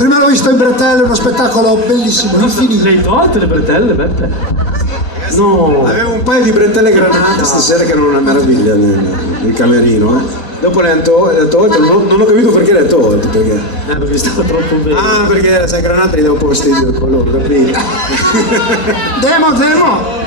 Prima l'ho visto in bretelle, uno spettacolo bellissimo, infinito. Le hai tolte le bretelle, Beppe? No. Avevo un paio di bretelle granate stasera che erano una meraviglia nel camerino, Dopo le ho tolte, non ho capito perché le ho tolte, perché. Perché stava troppo bene. Ah, perché sai, granate gli dà un po' fastidio con loro, capito? Demo!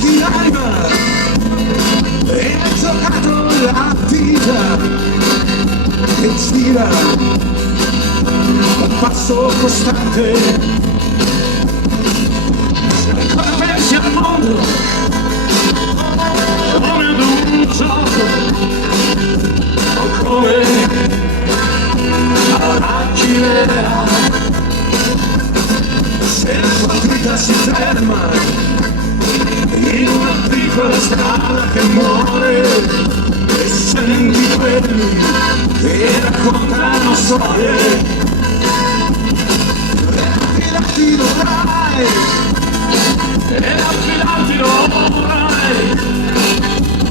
Di anima e hai giocato la vita che gira un passo costante. Se ancora pensi al mondo come ad un gioco o come a una chimera, se la tua vita si ferma in una piccola strada che muore e senti quelli che raccontano storie e affidarti dovrai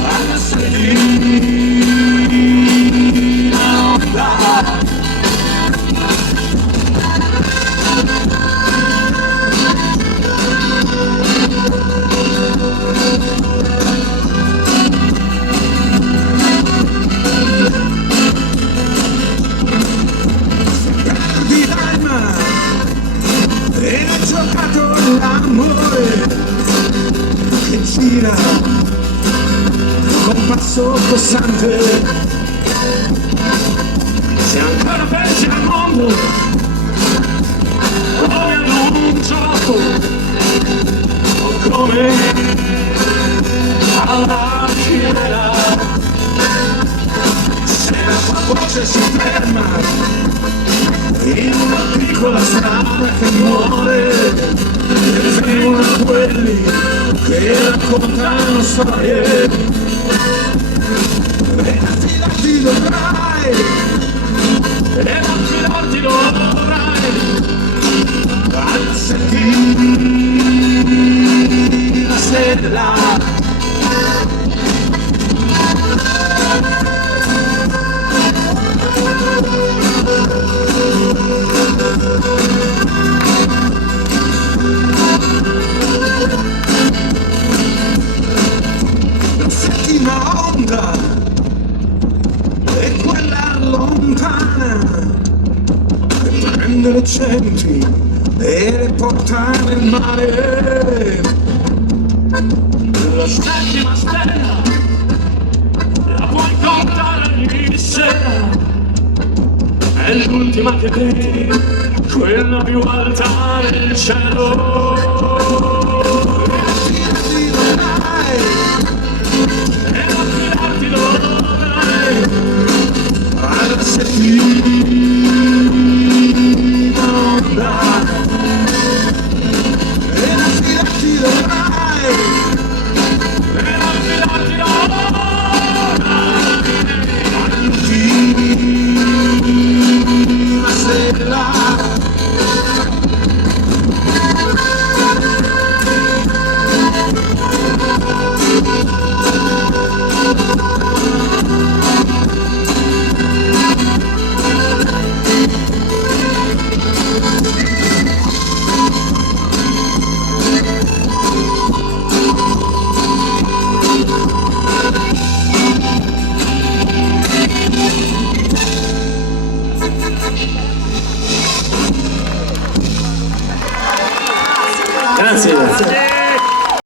alla settimana onda. E hai giocato l'amore che gira con passo costante. Se ancora pensi al mondo come ad un gioco o come alla chimera, se la tua voce si ferma in una piccola strada che muore, sei uno di quelli che raccontano storie e affidarti dovrai, alla settimana stella. La settima onda è quella lontana che prende le genti e le porta nel mare. La settima stella la puoi contare ogni sera, è l'ultima che vedi, quella più alta nel cielo. E affidarti dovrai alla settimana